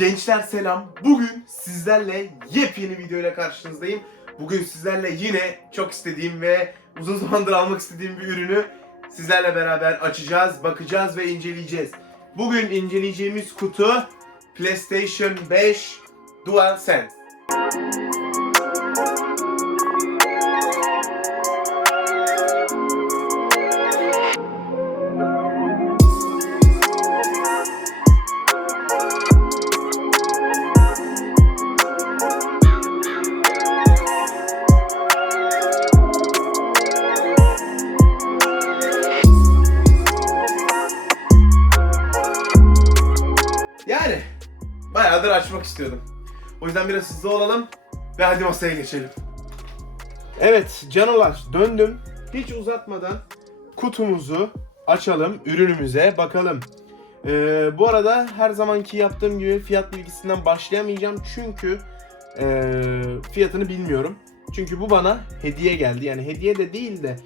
Gençler selam. Bugün sizlerle yepyeni videoyla karşınızdayım. Bugün sizlerle yine çok istediğim ve uzun zamandır almak istediğim bir ürünü sizlerle beraber açacağız, bakacağız ve inceleyeceğiz. Bugün inceleyeceğimiz kutu PlayStation 5 DualSense. Bayağıdır açmak istiyordum. O yüzden biraz hızlı olalım ve hadi masaya geçelim. Evet canolar döndüm. Hiç uzatmadan kutumuzu açalım, ürünümüze bakalım. Ee, bu arada her zamanki yaptığım gibi fiyat bilgisinden başlayamayacağım çünkü ee, fiyatını bilmiyorum. Çünkü bu bana hediye geldi. Yani hediye de değil de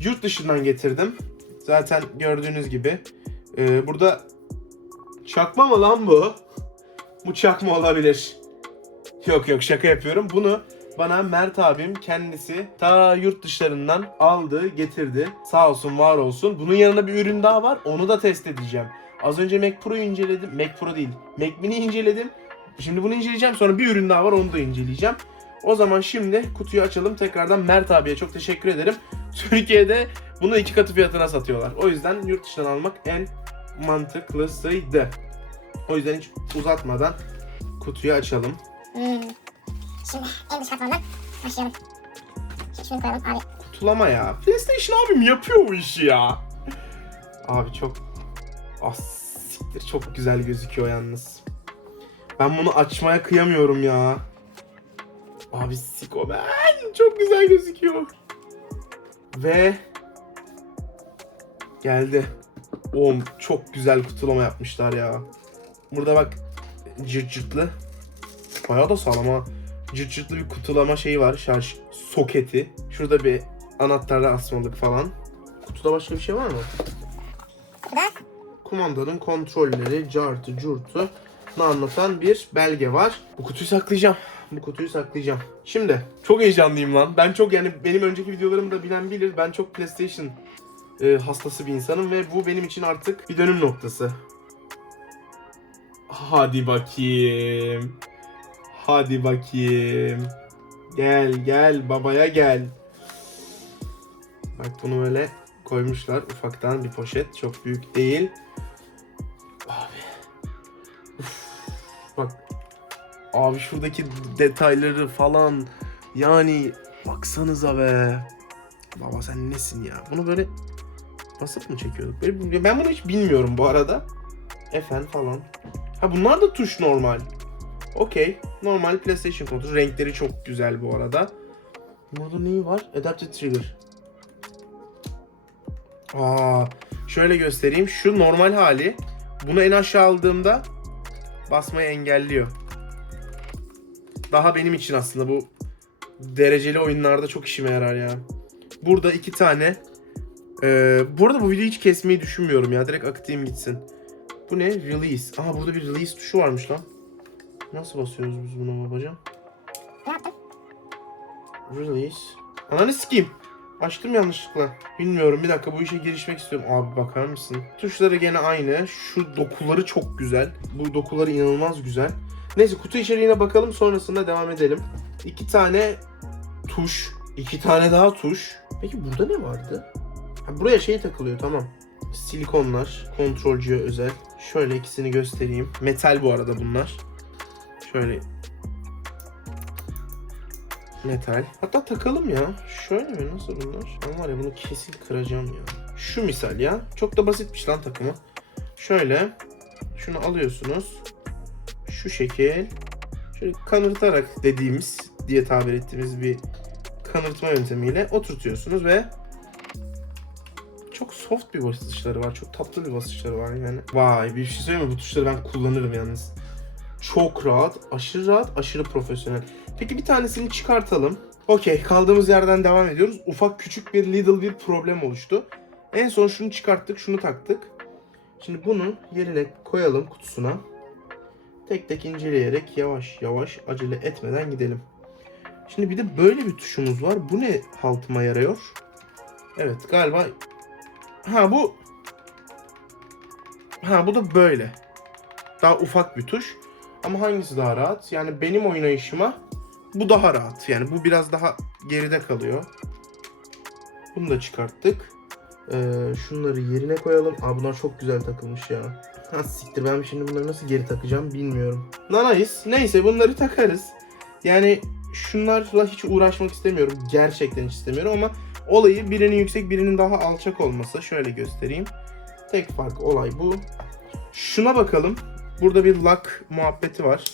yurt dışından getirdim. Zaten gördüğünüz gibi. Ee, burada Çakma mı lan bu? Bu çakma olabilir. Yok yok şaka yapıyorum. Bunu bana Mert abim kendisi ta yurt dışlarından aldı, getirdi. Sağ olsun, var olsun. Bunun yanında bir ürün daha var. Onu da test edeceğim. Az önce Mac Pro'yu inceledim. Mac Pro değil. Mac Mini inceledim. Şimdi bunu inceleyeceğim. Sonra bir ürün daha var. Onu da inceleyeceğim. O zaman şimdi kutuyu açalım. Tekrardan Mert abiye çok teşekkür ederim. Türkiye'de bunu iki katı fiyatına satıyorlar. O yüzden yurt dışından almak en mantıklısıydı. O yüzden hiç uzatmadan kutuyu açalım. Hmm. Şimdi en dış katmandan başlayalım. Şimdi şunu koyalım abi. Kutulama ya. PlayStation abim yapıyor bu işi ya. Abi çok... Ah siktir çok güzel gözüküyor yalnız. Ben bunu açmaya kıyamıyorum ya. Abi siko ben çok güzel gözüküyor. Ve geldi. Oğlum çok güzel kutulama yapmışlar ya. Burada bak cırt cırtlı. Bayağı da sağlam ha. Cırt cırtlı bir kutulama şeyi var. Şarj soketi. Şurada bir anahtarla asmalık falan. Kutuda başka bir şey var mı? Da Kumandanın kontrolleri, cartı, curtu ne anlatan bir belge var. Bu kutuyu saklayacağım. Bu kutuyu saklayacağım. Şimdi çok heyecanlıyım lan. Ben çok yani benim önceki videolarımı da bilen bilir. Ben çok PlayStation e, hastası bir insanım ve bu benim için artık bir dönüm noktası. Hadi bakayım. Hadi bakayım. Gel gel babaya gel. Bak bunu böyle koymuşlar ufaktan bir poşet. Çok büyük değil. Abi. Uf, bak. Abi şuradaki detayları falan. Yani baksanıza be. Baba sen nesin ya? Bunu böyle basıp mı çekiyorduk? Ben bunu hiç bilmiyorum bu arada. FN falan. Ha bunlar da tuş normal. Okey. Normal PlayStation kontrol. Renkleri çok güzel bu arada. Burada neyi var? Adaptive Trigger. Aa, şöyle göstereyim. Şu normal hali. Bunu en aşağı aldığımda basmayı engelliyor. Daha benim için aslında bu dereceli oyunlarda çok işime yarar ya. Burada iki tane. Ee, bu arada bu videoyu hiç kesmeyi düşünmüyorum ya. Direkt akıtayım gitsin. Bu ne? Release. Aha burada bir release tuşu varmış lan. Nasıl basıyoruz biz buna babacığım? Release. Ananı sikeyim. Açtım yanlışlıkla. Bilmiyorum bir dakika bu işe girişmek istiyorum. Abi bakar mısın? Tuşları gene aynı. Şu dokuları çok güzel. Bu dokuları inanılmaz güzel. Neyse kutu içeriğine bakalım sonrasında devam edelim. İki tane tuş. iki tane daha tuş. Peki burada ne vardı? Ha, buraya şey takılıyor tamam. Silikonlar. Kontrolcüye özel. Şöyle ikisini göstereyim. Metal bu arada bunlar. Şöyle Metal. Hatta takalım ya. Şöyle mi? Nasıl bunlar? Ben var ya bunu kesin kıracağım ya. Şu misal ya. Çok da basitmiş lan takımı. Şöyle. Şunu alıyorsunuz. Şu şekil. Şöyle kanırtarak dediğimiz diye tabir ettiğimiz bir kanırtma yöntemiyle oturtuyorsunuz ve çok soft bir basışları var. Çok tatlı bir basışları var yani. Vay bir şey söyleyeyim mi? Bu tuşları ben kullanırım yalnız. Çok rahat, aşırı rahat, aşırı profesyonel. Peki bir tanesini çıkartalım. Okey kaldığımız yerden devam ediyoruz. Ufak küçük bir little bir problem oluştu. En son şunu çıkarttık, şunu taktık. Şimdi bunu yerine koyalım kutusuna. tek tek inceleyerek yavaş yavaş acele etmeden gidelim. Şimdi bir de böyle bir tuşumuz var. Bu ne haltıma yarıyor? Evet galiba ha bu ha bu da böyle. Daha ufak bir tuş. Ama hangisi daha rahat? Yani benim oynayışıma bu daha rahat. Yani bu biraz daha geride kalıyor. Bunu da çıkarttık. Ee, şunları yerine koyalım. Aa bunlar çok güzel takılmış ya. Ha siktir ben şimdi bunları nasıl geri takacağım bilmiyorum. Nanayız. Neyse bunları takarız. Yani şunlarla hiç uğraşmak istemiyorum. Gerçekten hiç istemiyorum ama olayı birinin yüksek birinin daha alçak olması. Şöyle göstereyim. Tek fark olay bu. Şuna bakalım. Burada bir lock muhabbeti var.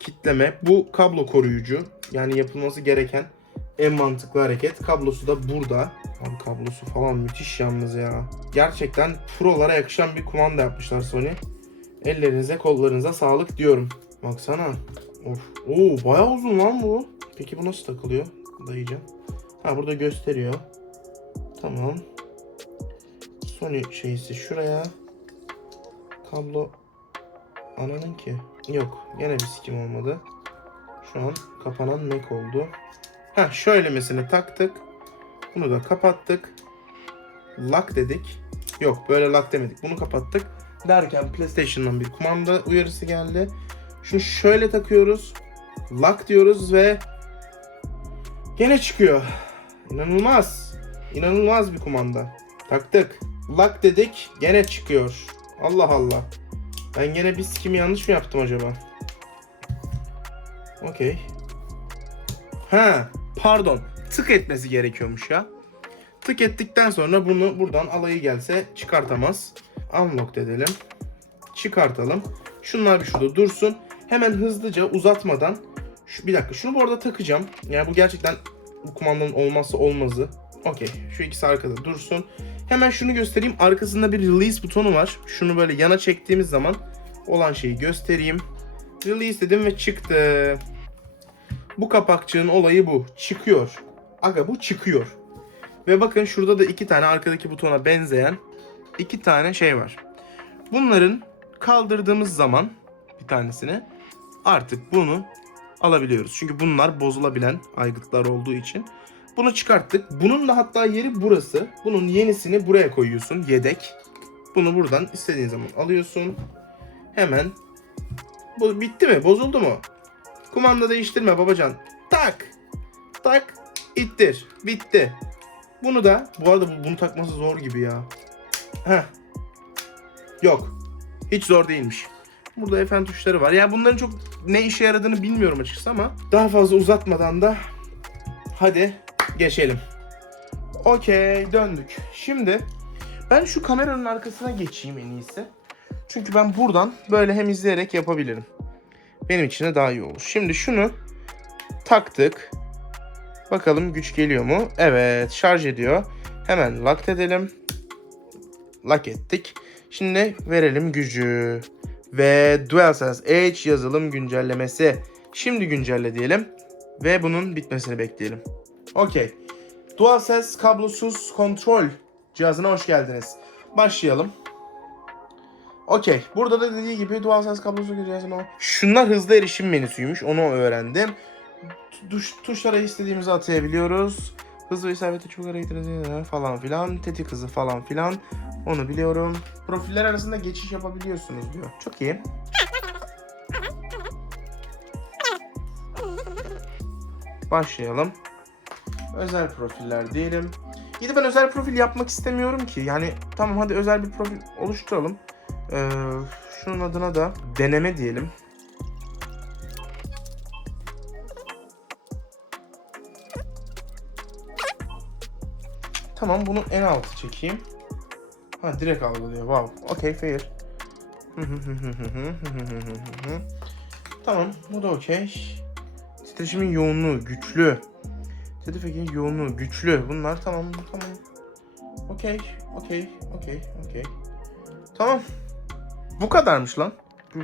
Kitleme. Bu kablo koruyucu. Yani yapılması gereken en mantıklı hareket. Kablosu da burada. Abi kablosu falan müthiş yalnız ya. Gerçekten prolara yakışan bir kumanda yapmışlar Sony. Ellerinize kollarınıza sağlık diyorum. Baksana. Of. Oo bayağı uzun lan bu. Peki bu nasıl takılıyor? Dayayacağım. Ha burada gösteriyor. Tamam. Sony şeysi şuraya. Kablo ananın ki. Yok gene bir sikim olmadı. Şu an kapanan Mac oldu. Ha şöylemesini taktık. Bunu da kapattık. Lock dedik. Yok böyle lock demedik. Bunu kapattık. Derken PlayStation'dan bir kumanda uyarısı geldi. Şunu şöyle takıyoruz. Lock diyoruz ve gene çıkıyor. İnanılmaz. İnanılmaz bir kumanda. Taktık. Lock dedik. Gene çıkıyor. Allah Allah. Ben gene bir sikimi yanlış mı yaptım acaba? Okey. Ha, pardon. Tık etmesi gerekiyormuş ya. Tık ettikten sonra bunu buradan alayı gelse çıkartamaz. Unlock edelim. Çıkartalım. Şunlar bir şurada dursun. Hemen hızlıca uzatmadan şu, bir dakika şunu bu arada takacağım. Yani bu gerçekten bu kumandanın olmazsa olmazı. Okey. Şu ikisi arkada dursun. Hemen şunu göstereyim. Arkasında bir release butonu var. Şunu böyle yana çektiğimiz zaman olan şeyi göstereyim. Release dedim ve çıktı. Bu kapakçığın olayı bu. Çıkıyor. Aga bu çıkıyor. Ve bakın şurada da iki tane arkadaki butona benzeyen iki tane şey var. Bunların kaldırdığımız zaman bir tanesini artık bunu alabiliyoruz. Çünkü bunlar bozulabilen aygıtlar olduğu için. Bunu çıkarttık. Bunun da hatta yeri burası. Bunun yenisini buraya koyuyorsun. Yedek. Bunu buradan istediğin zaman alıyorsun. Hemen. Bu bitti mi? Bozuldu mu? Kumanda değiştirme babacan. Tak. Tak. ittir. Bitti. Bunu da bu arada bu- bunu takması zor gibi ya. Heh. Yok. Hiç zor değilmiş. Burada FN tuşları var. Yani bunların çok ne işe yaradığını bilmiyorum açıkçası ama daha fazla uzatmadan da hadi geçelim. Okey döndük. Şimdi ben şu kameranın arkasına geçeyim en iyisi. Çünkü ben buradan böyle hem izleyerek yapabilirim. Benim için de daha iyi olur. Şimdi şunu taktık. Bakalım güç geliyor mu? Evet şarj ediyor. Hemen lock edelim. Lock ettik. Şimdi verelim gücü. Ve DualSense Edge yazılım güncellemesi. Şimdi güncelle diyelim. Ve bunun bitmesini bekleyelim. Okey. DualSense kablosuz kontrol cihazına hoş geldiniz. Başlayalım. Okey. Burada da dediği gibi DualSense kablosuz cihazına... Şunlar hızlı erişim menüsüymüş. Onu öğrendim. Tuş, tuşlara istediğimizi atayabiliyoruz. Hızlı ve isabetli çubuk hareketleri falan filan. Tetik hızı falan filan. Onu biliyorum. Profiller arasında geçiş yapabiliyorsunuz diyor. Çok iyi. Başlayalım. Özel profiller diyelim. İyi de ben özel profil yapmak istemiyorum ki. Yani tamam hadi özel bir profil oluşturalım. Ee, şunun adına da deneme diyelim. Tamam bunu en altı çekeyim. Ha direkt algılıyor. Wow. Okey fair. tamam bu da okey. Titreşimin yoğunluğu güçlü. Titreşimin yoğunluğu güçlü. Bunlar tamam tamam. Okey okey okey okey. Tamam. Bu kadarmış lan.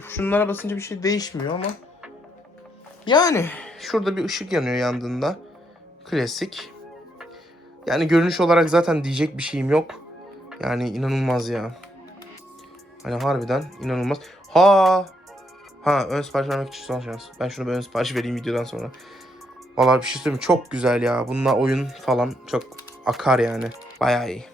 Şunlara basınca bir şey değişmiyor ama. Yani şurada bir ışık yanıyor yandığında. Klasik. Yani görünüş olarak zaten diyecek bir şeyim yok. Yani inanılmaz ya. Hani harbiden inanılmaz. Ha Ha ön sipariş vermek için son şans. Ben şunu bir ön sipariş vereyim videodan sonra. Vallahi bir şey söyleyeyim çok güzel ya. Bununla oyun falan çok akar yani. Bayağı iyi.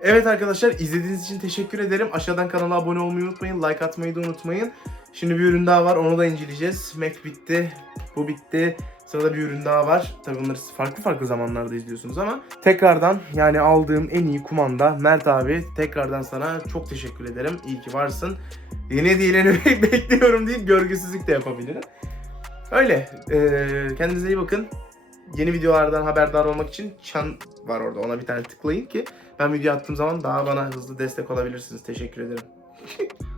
Evet arkadaşlar izlediğiniz için teşekkür ederim. Aşağıdan kanala abone olmayı unutmayın. Like atmayı da unutmayın. Şimdi bir ürün daha var. Onu da inceleyeceğiz. Mac bitti. Bu bitti. Sırada bir ürün daha var. Tabii bunları farklı farklı zamanlarda izliyorsunuz ama tekrardan yani aldığım en iyi kumanda Mert abi tekrardan sana çok teşekkür ederim. İyi ki varsın. Yeni hediyelerini bekliyorum deyip görgüsüzlük de yapabilirim. Öyle. Kendinize iyi bakın. Yeni videolardan haberdar olmak için çan var orada. Ona bir tane tıklayın ki ben video attığım zaman daha bana hızlı destek olabilirsiniz. Teşekkür ederim.